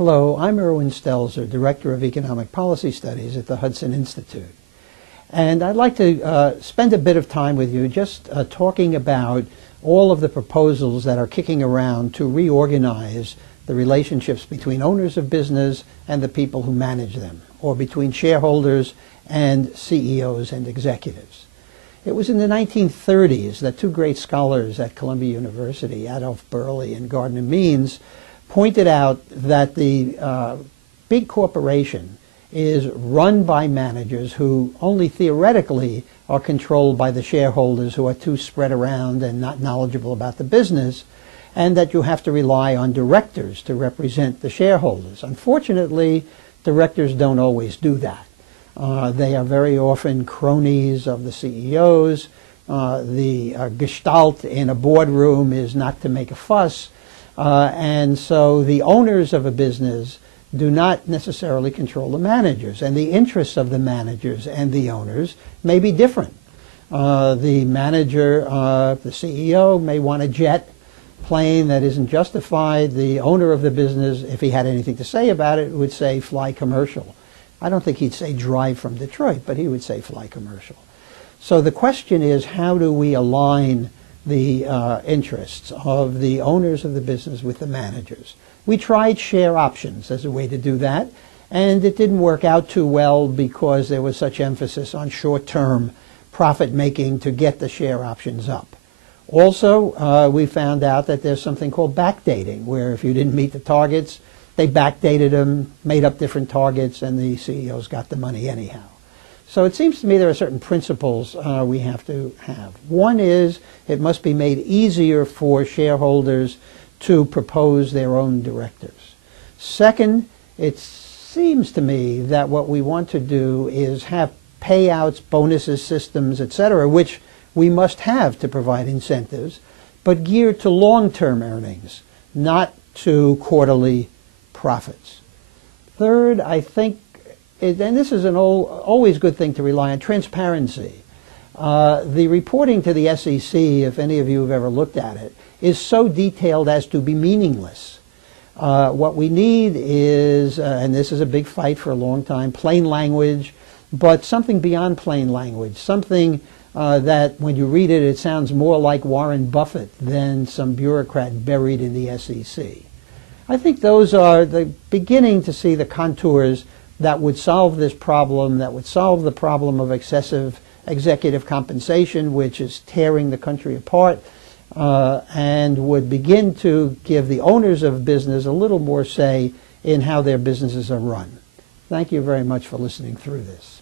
Hello, I'm Irwin Stelzer, Director of Economic Policy Studies at the Hudson Institute. And I'd like to spend a bit of time with you just talking about all of the proposals that are kicking around to reorganize the relationships between owners of business and the people who manage them, or between shareholders and CEOs and executives. It was in the 1930s that two great scholars at Columbia University, Adolph Berle and Gardner Means, pointed out that the big corporation is run by managers who only theoretically are controlled by the shareholders, who are too spread around and not knowledgeable about the business, and that you have to rely on directors to represent the shareholders. Unfortunately, directors don't always do that. They are very often cronies of the CEOs. The gestalt in a boardroom is not to make a fuss. And so the owners of a business do not necessarily control the managers, and the interests of the managers and the owners may be different. The manager, the CEO, may want a jet plane that isn't justified. The owner of the business, if he had anything to say about it, would say fly commercial. I don't think he'd say drive from Detroit, but he would say fly commercial. So the question is, how do we align the interests of the owners of the business with the managers? We tried share options as a way to do that, and it didn't work out too well because there was such emphasis on short-term profit making to get the share options up. Also, we found out that there's something called backdating, where if you didn't meet the targets, they backdated them, made up different targets, and the CEOs got the money anyhow. So it seems to me there are certain principles we have to have. One is it must be made easier for shareholders to propose their own directors. Second, it seems to me that what we want to do is have payouts, bonuses, systems, etc., which we must have to provide incentives, but geared to long-term earnings, not to quarterly profits. Third, I think, and this is an always good thing to rely on, transparency. The reporting to the SEC, if any of you have ever looked at it, is so detailed as to be meaningless. What we need is, and this is a big fight for a long time, plain language, but something beyond plain language, something that when you read it, it sounds more like Warren Buffett than some bureaucrat buried in the SEC. I think those are the beginning to see the contours that would solve this problem, that would solve the problem of excessive executive compensation, which is tearing the country apart, and would begin to give the owners of business a little more say in how their businesses are run. Thank you very much for listening through this.